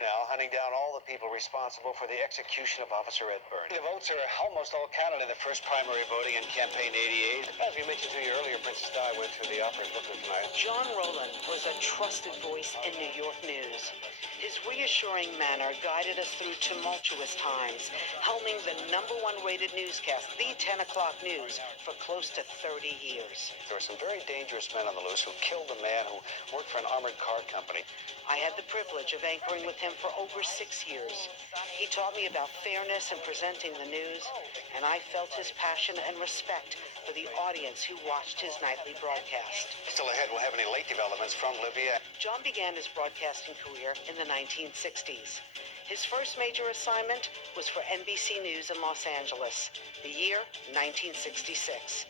now, hunting down all the people responsible for the execution of Officer Ed Burns. The votes are almost all counted in the first primary voting in Campaign 88. As we mentioned to you earlier, Princess Di went through the opera booklet tonight. John Roland was a trusted voice in New York news. His reassuring manner guided us through tumultuous times, helming the #1 rated newscast, the 10 o'clock news, for close to 30 years. There were some very dangerous men on the loose who killed a man who worked for an armored car company. I had the privilege of anchoring with him for over 6 years. He taught me about fairness in presenting the news, and I felt his passion and respect for the audience who watched his nightly broadcast. Still ahead, we'll have any late developments from Libya. John began his broadcasting career in the 1960s. His first major assignment was for NBC News in Los Angeles, the year 1966.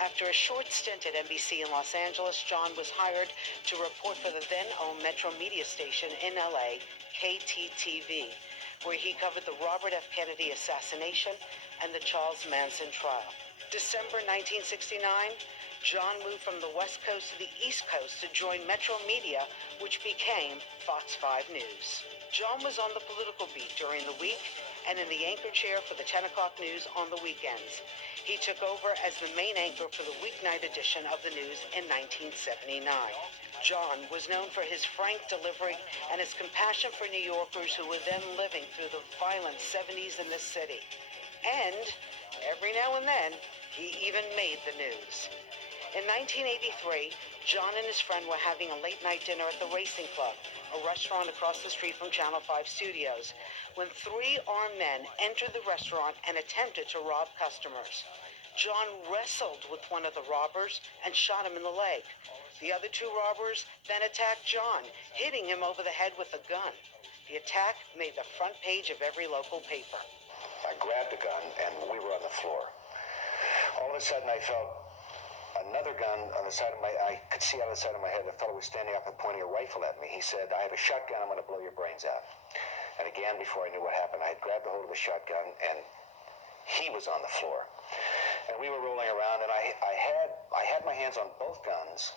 After a short stint at NBC in Los Angeles, John was hired to report for the then-owned Metro media station in LA, KTTV, where he covered the Robert F. Kennedy assassination and the Charles Manson trial. December 1969, John moved from the West Coast to the East Coast to join Metro Media, which became Fox 5 News. John was on the political beat during the week and in the anchor chair for the 10 o'clock news on the weekends. He took over as the main anchor for the weeknight edition of the news in 1979. John was known for his frank delivery and his compassion for New Yorkers who were then living through the violent 70s in this city. And every now and then, he even made the news. In 1983, John and his friend were having a late-night dinner at the Racing Club, a restaurant across the street from Channel 5 Studios, when 3 armed men entered the restaurant and attempted to rob customers. John wrestled with one of the robbers and shot him in the leg. The other 2 robbers then attacked John, hitting him over the head with a gun. The attack made the front page of every local paper. I grabbed the gun and we were on the floor. All of a sudden I felt another gun on the side of I could see out of the side of my head. The fellow was standing up and pointing a rifle at me. He said, "I have a shotgun, I'm going to blow your brains out." And again, before I knew what happened, I had grabbed a hold of the shotgun and he was on the floor. And we were rolling around and I had my hands on both guns.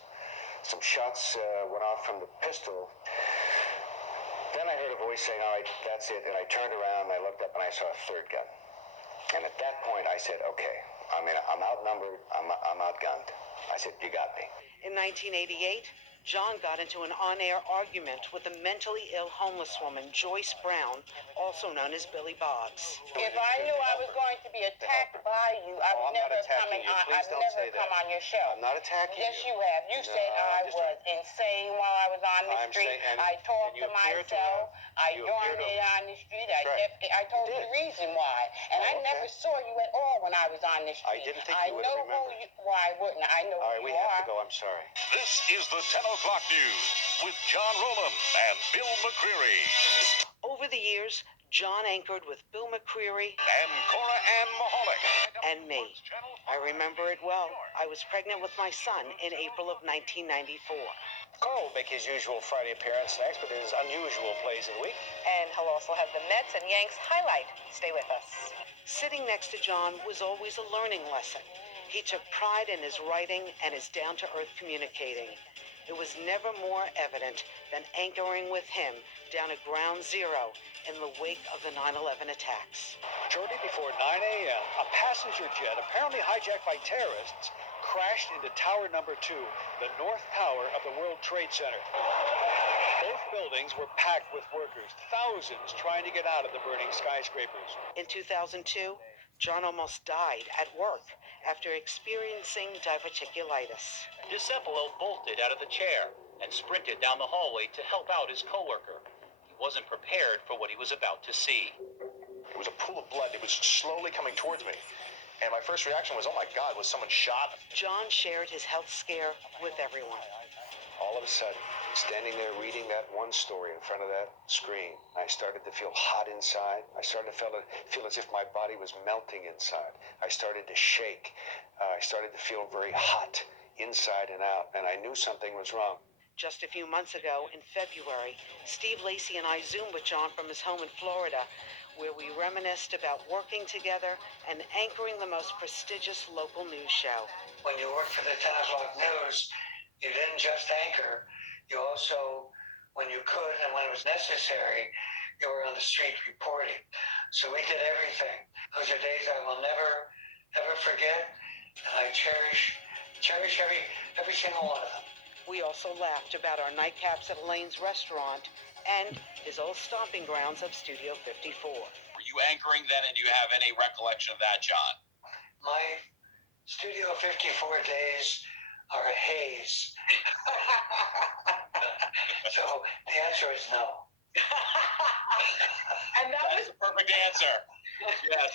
Some shots went off from the pistol. Then I heard a voice saying, "All right, that's it." And I turned around and I looked up and I saw a third gun. And at that point I said, okay, I'm outnumbered, I'm outgunned. I said, "You got me." In 1988, John got into an on-air argument with a mentally ill homeless woman, Joyce Brown, also known as Billie Boggs. If I knew I was going to be attacked by you, I would never come on your show. I'm not attacking you. Yes, you have. You said I was insane while I was on the street. I talked to myself. I urinated on the street. I told you the reason why. And I never saw you at all when I was on the street. I didn't think you would have remembered. Why wouldn't I? I know All right, who we you have to are. go. I'm sorry. This is the 10 o'clock news with John Roland and Bill McCreary. Over the years, John anchored with Bill McCreary And Cora-Ann Mihalik. and me. I remember it well. I was pregnant with my son in April of 1994. Carl will make his usual Friday appearance next, but his unusual plays of the week. And he'll also have the Mets and Yanks highlight. Stay with us. Sitting next to John was always a learning lesson. He took pride in his writing and his down-to-earth communicating. It was never more evident than anchoring with him down at Ground Zero in the wake of the 9/11 attacks. Shortly before 9 a.m., a passenger jet, apparently hijacked by terrorists, crashed into Tower Number 2, the north tower of the World Trade Center. Both buildings were packed with workers, thousands trying to get out of the burning skyscrapers. In 2002, John almost died at work after experiencing diverticulitis. DiCepolo bolted out of the chair and sprinted down the hallway to help out his coworker. He wasn't prepared for what he was about to see. It was a pool of blood. It was slowly coming towards me. And my first reaction was, oh my God, was someone shot? John shared his health scare with everyone. All of a sudden, standing there reading that one story in front of that screen, I started to feel hot inside. I started to feel as if my body was melting inside. I started to shake. I started to feel very hot inside and out, and I knew something was wrong. Just a few months ago, in February, Steve Lacy and I Zoomed with John from his home in Florida, where we reminisced about working together and anchoring the most prestigious local news show. When you worked for the 10 o'clock news, you didn't just anchor, you also when you could, and when it was necessary, you were on the street reporting. So we did everything. Those are days I will never, ever forget, and I cherish every single one of them. We also laughed about our nightcaps at Elaine's restaurant and his old stomping grounds of Studio 54. Were you anchoring then, and do you have any recollection of that, John? My Studio 54 days are a haze. So the answer is no. And that was the perfect answer. Yes.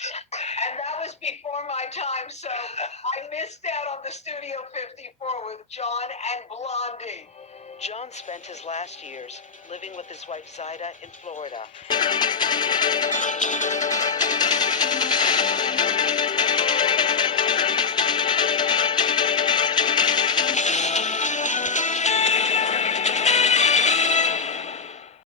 And that was before my time, so I missed out on the Studio 54 with John and Blondie. John spent his last years living with his wife Zaida in Florida.